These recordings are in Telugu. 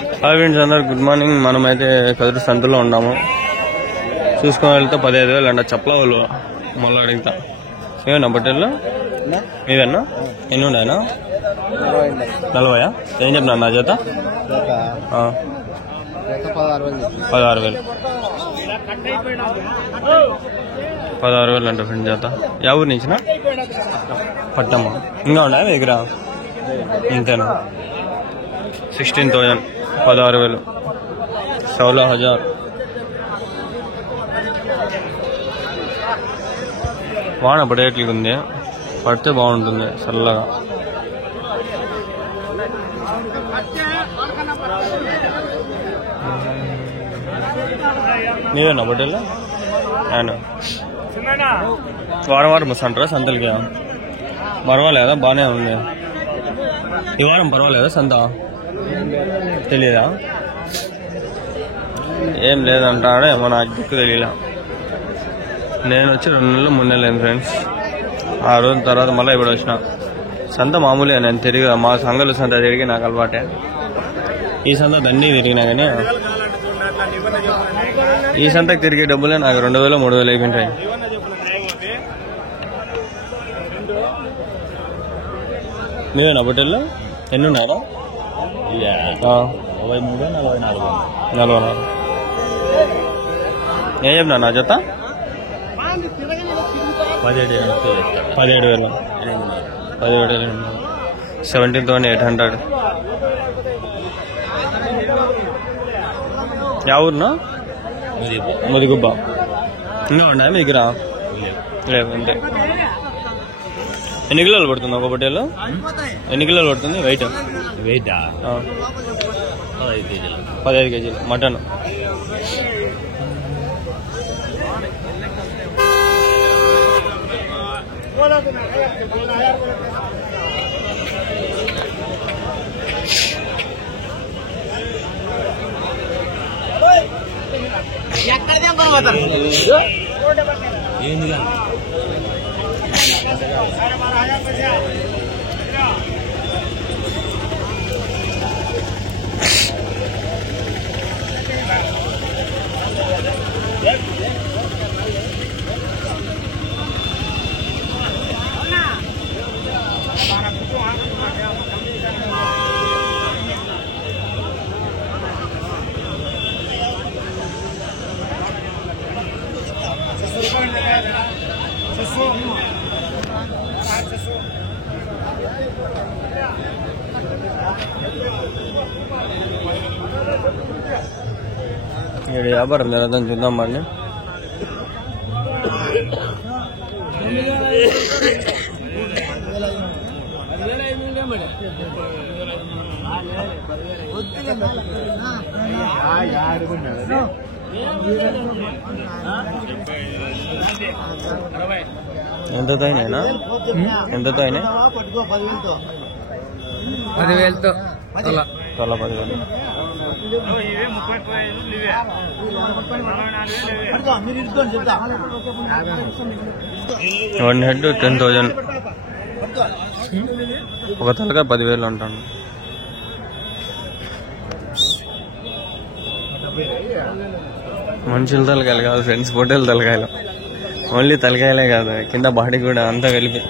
హాయ్ ఫ్రెండ్స్ అందరు గుడ్ మార్నింగ్. మనమైతే కదిరి సంతలో ఉన్నాము. చూసుకొని వెళ్తే 15,000 అంట చెప్పల వాళ్ళు. మళ్ళీ అడుగుతా ఏమన్నా బట్టలు మీవన్నా ఎన్ని ఉన్నాయన్నా? 40. ఏం చెప్పినా నా చేత 16,000 అంట ఫ్రెండ్ చేత. యా ఊరి నుంచిన పట్టమ్మ ఇంకా ఉన్నాయా మీ దగ్గర? ఇంతేనా 16,000 16,000 16,000. వాన పడేట్లుగా ఉంది, పడితే బాగుంటుంది చల్లగా. మీరేనా బట్టలు? నేను వారం వారం వస్తుంటారా సంతలకి? పర్వాలేదా? బాగానే ఉంది. ఈ వారం పర్వాలేదా సంత? తెలియదా? ఏం లేదంటాడే మన దిక్కు తెలియలా. నేను వచ్చి 2 నెలలు 3 నెలలు అయింది ఫ్రెండ్స్. ఆ రోజు తర్వాత మళ్ళీ ఇప్పుడు వచ్చిన. సంత మామూలుగా నేను తిరిగి మా సంఘాలు సంత తిరిగి నాకు అలవాటే. ఈ సంత దండి తిరిగినా కానీ ఈ సంతకు తిరిగే డబ్బులే నాకు 2,000 3,000 అయిపోయింటాయి. మీరేనా బట్టలు ఎన్ని ఉన్నారా? 44. ఏం చెప్పినా నా జత? 17,000 17,800. యా ఊరునా? ముదిగుబ్బ. ఇంకా ఉన్నాయా మీ దగ్గర? లేవు అంతే. ఎన్ని కిలోలు పడుతుంది ఒక బట్టలు? ఎన్ని కిలోలు పడుతుంది వెయిట్? 15 కేజీలు మటన్. ఇక్కడ వ్యాపారం జరుగుతుంది, చూద్దాం మరి. ఎంతతో అయినా? ఎంతతో అయినా? 10,000తో తల 10,000. One head 10,000. ఒక తలకాయ 10,000 అంటాను. మనుషుల తలకాయలు కాదు ఫ్రెండ్స్, పొట్టేల తలకాయలు. ఓన్లీ తలకాయలే కాదు, కింద బాడీ కూడా అంతా కలిపి.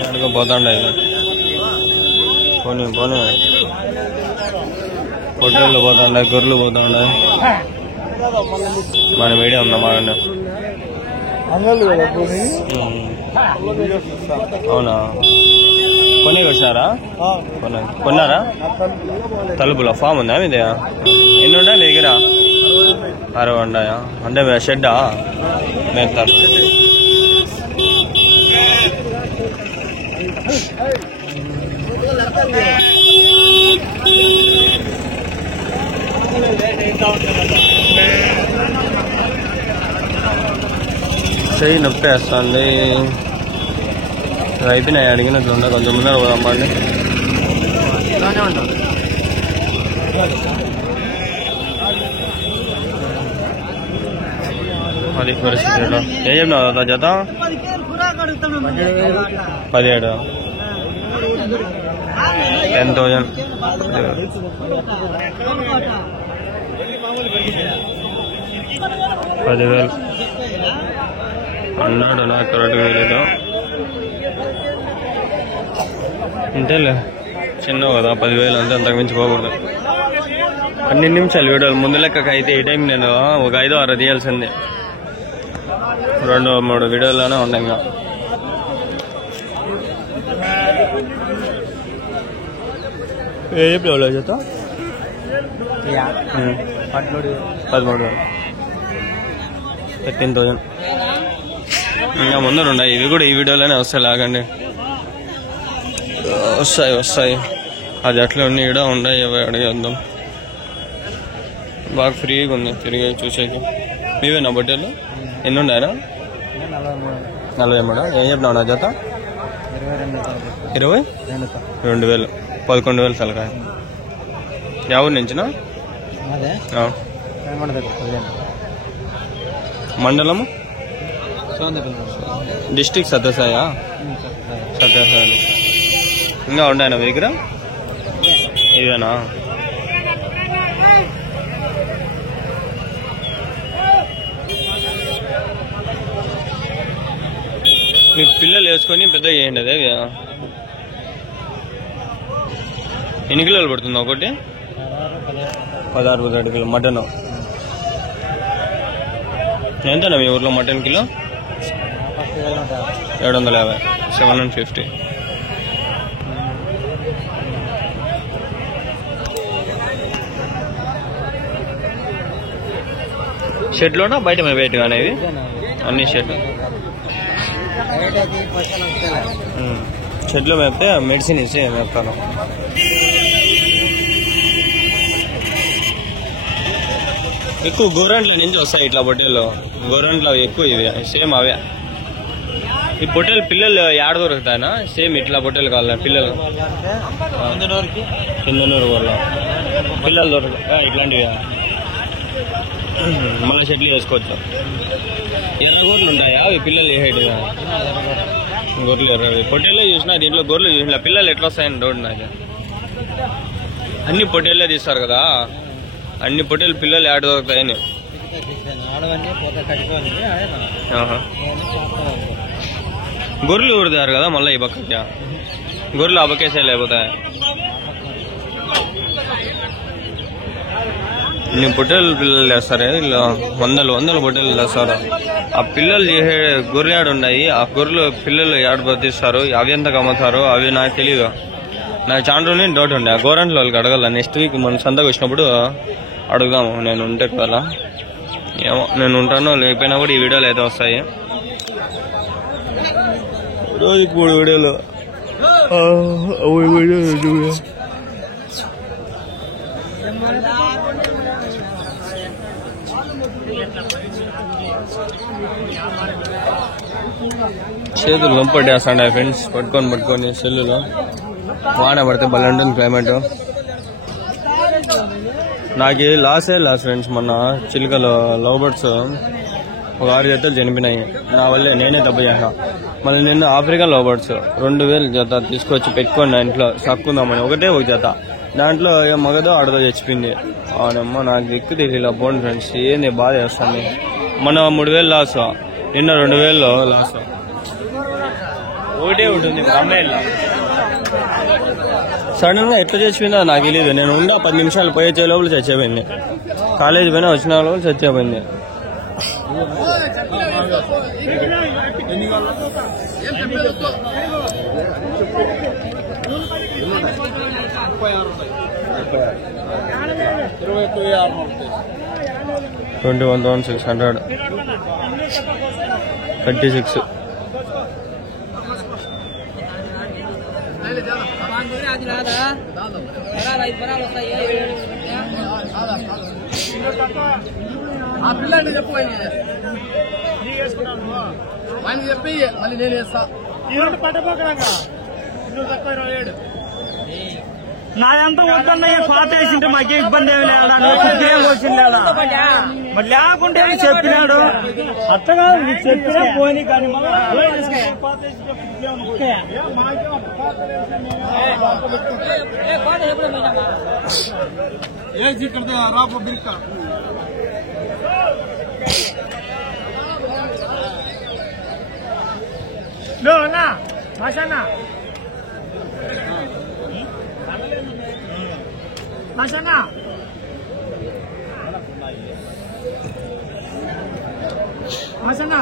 ఎక్కడికో పోతాండే పోనీ పోనీ. పొట్టేళ్ళు పోతాండే, గొర్రెలు పోతాండే. మన మీడియా ఉందా మాకండి? అవునా? కొనే వచ్చారా? కొన్నారా? తలుపులో ఫామ్ ఉందా మీది? ఎన్ని ఉంటాయి మీ దగ్గర? 60 ఉన్నాయా? అంటే షెడ్డా మేస్తారు? చెయ్యి నొప్పి వేస్తుంది. అయిపోయినాయి అడిగినట్లుండే, కొంచెం ముందర పోదామండి. అది పరిస్థితి. ఏం చెప్పినావు జత? 17. 10,000. అన్నాడు నాకు కరెక్ట్గా లేదు. అంతేలే, చిన్న కదా 10,000 అంతే, అంతకు మించి పోకూడదు. 12 నిమిషాలు వీడియోలు ముందు లెక్కకి అయితే ఈ టైం నేను ఒక 5-6 తీయాల్సింది. 2-3 వీడియోలోనే ఉన్నాయి. ఇంకా ఏ చెప్పలేవు చేత 13,000. 15,000. ఇంకా ముందర ఉన్నాయి. ఇవి కూడా ఈ వీడియోలోనే వస్తాయి. లాగండి, వస్తాయి. అది అట్లా ఉన్నాయి, ఈడ ఉన్నాయి. అడిగేద్దాం. బాగా ఫ్రీగా ఉంది తిరిగి చూసేకి. మీవేనా బొట్టేలు? ఎన్ని ఉన్నాయా? 43. ఏం చెప్పినావు నా జత? 22,000. 11,000 తలకాయ. ఎవరి నుంచినా? మండలము డిస్ట్రిక్ట్ సత్యసాయా? సత్యసాయి. ఇంకా ఉన్నాయన మీ దగ్గర? ఇవేనా? మీ పిల్లలు వేసుకొని పెద్దగా చేయండి. అదే ఎన్ని కిలోలు పడుతుంది ఒకటి? 16-17 కిలో మటన్. ఎంతనా మీ ఊర్లో మటన్ కిలో? 750. 750. షెడ్లోనా బయట బయటగా అనేవి? అన్ని షెడ్. షెడ్లో మేపితే మెడిసిన్ ఇస్తే మేపుతాను. ఎక్కువ గోరంట్ల నుంచి వస్తాయి ఇట్లా పొట్టేలు. గోరంట్లో ఎక్కువ ఇవి సేమ్ అవే. ఈ పొట్టేలు పిల్లలు ఏడ దొరుకుతాయనా? సేమ్ ఇట్లా పొట్టేలు కావాలి పిల్లలు. కిందనూరు ఊర్లో పిల్లలు దొరుకుతాయి ఇట్లాంటివి. మళ్ళీ షెడ్లు వేసుకోవచ్చు. ఎన్ని గొర్రెలు ఉంటాయా అవి పిల్లలు వేసేటిగా? గొర్రెలు ఎర్రవి. పొట్టేళ్ళే చూసినా, దీంట్లో గొర్రెలు చూసినా. పిల్లలు ఎట్లా వస్తాయని డౌట్ నాకు. అన్ని పొట్టేళ్ళే తీస్తారు కదా, అన్ని పొట్టేలు పిల్లలు ఏడ దొరుకుతాయని. గొర్రెలు ఊరుతారు కదా మళ్ళీ ఈ పక్కకి. గొర్రెలు ఆ పక్కేసే లేకపోతాయి. ఇన్ని పొట్టేలు పిల్లలు వేస్తారు. ఇలా వందల పొట్టేలు వేస్తారు. ఆ పిల్లలు చేసే గొర్రెలు ఏడు ఉన్నాయి. ఆ గొర్రెలు పిల్లలు ఏడు బతిస్తారు. అవి ఎంత అమ్ముతారు అవి నాకు తెలియదు. నాకు చాలా రోజులు డౌట్ ఉండే. ఆ గవర్నమెంట్ వాళ్ళకి అడగాల. నెక్స్ట్ వీక్ మన సంతకు వచ్చినప్పుడు అడుగుదాము. నేను ఉంటే కదా, ఏమో నేను ఉంటాను. లేకపోయినా కూడా ఈ వీడియోలు అయితే వస్తాయి. రోజుకి 3 వీడియోలు. చేతులు గంపట్టేస్తాండే ఫ్రెండ్స్. పట్టుకొని సెల్లులో వాన పడితే భలే ఉంటుంది క్లైమేట్. నాకు లాస్ ఫ్రెండ్స్. మొన్న చిలుకలు లవ్ బర్డ్స్ ఒక 6 జతలు చనిపోయినాయి నా వల్లే. నేనే తప్పు చేసిన. మళ్ళీ నిన్న ఆఫ్రికన్ లవ్ బర్డ్స్ 2,000 జత తీసుకొచ్చి పెట్టుకోండి ఇంట్లో సక్కుందామని. ఒక జత దాంట్లో మగదో ఆడదో చచ్చిపోయింది. అవునమ్మ నాకు దిక్కు తెలియలా. పోండి ఫ్రెండ్స్, ఏంది బాధ చేస్తాను. మన 3,000 లాస్, నిన్న 2,000 లాస్. ఒకటే ఉంటుంది అమ్మాయిలో. సడన్ గా ఎట్లా చచ్చిపోయిందో నాకు తెలియదు. నేను ఉండా 10 నిమిషాలు పోయే లోపల చచ్చిపోయింది. కాలేజీ పైన వచ్చిన లోపల చచ్చిపోయింది. $21,600. 36. ఆ పిల్లండి చెప్పు ఆయనకి చెప్పి మళ్ళీ నేను వేస్తా. 27. నాదంతా వద్దన్నయ్య పాత వేసింటే మాకే ఇబ్బంది ఏమి లేదా నువ్వు వచ్చింది లేదా మరి లేకుంటే చెప్పినాడు అట్టగా నీకు చెప్పినా పోనీ కానీ అన్నా భాషన్నా భాషన్నా భాషన్నా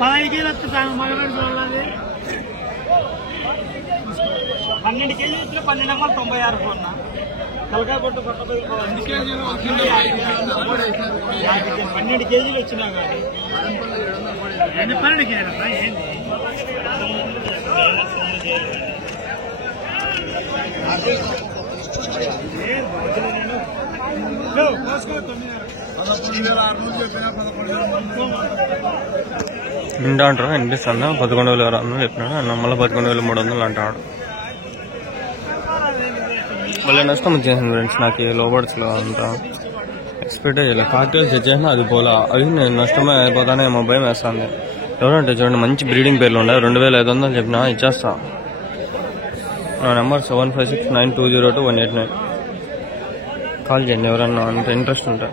పదహైదు కేజీలు మగవాడి చూడాలి 12 కేజీలు వచ్చిన 12 నెంబర్ 96 కొన్నా తలకాయ పొట్టు కొట్టబోయి 12 కేజీలు వచ్చినా కానీ 12 కేజీలు నిండా అంటారు అనిపిస్తుందా 11,600 చెప్పినాడు అన్న మళ్ళీ 11,300 అంటాడు. మళ్ళీ నష్టం వచ్చేసింది ఫ్రెండ్స్. నాకు లోబర్డ్స్లో అంతా ఎక్స్పెక్ట్ చేయలేదు. కార్టెల్స్ తెచ్చేసినా అది పోలా. అది నేను నష్టమే అయిపోతానేమో భయం వేస్తుంది. ఎవరంటే చూడండి మంచి బ్రీడింగ్ పేర్లు ఉన్నాయి. 2,500 చెప్పినా ఇచ్చేస్తా. నా నెంబర్ 7569202189. కాల్ చేయండి ఎవరన్నా అంత ఇంట్రెస్ట్ ఉంటే.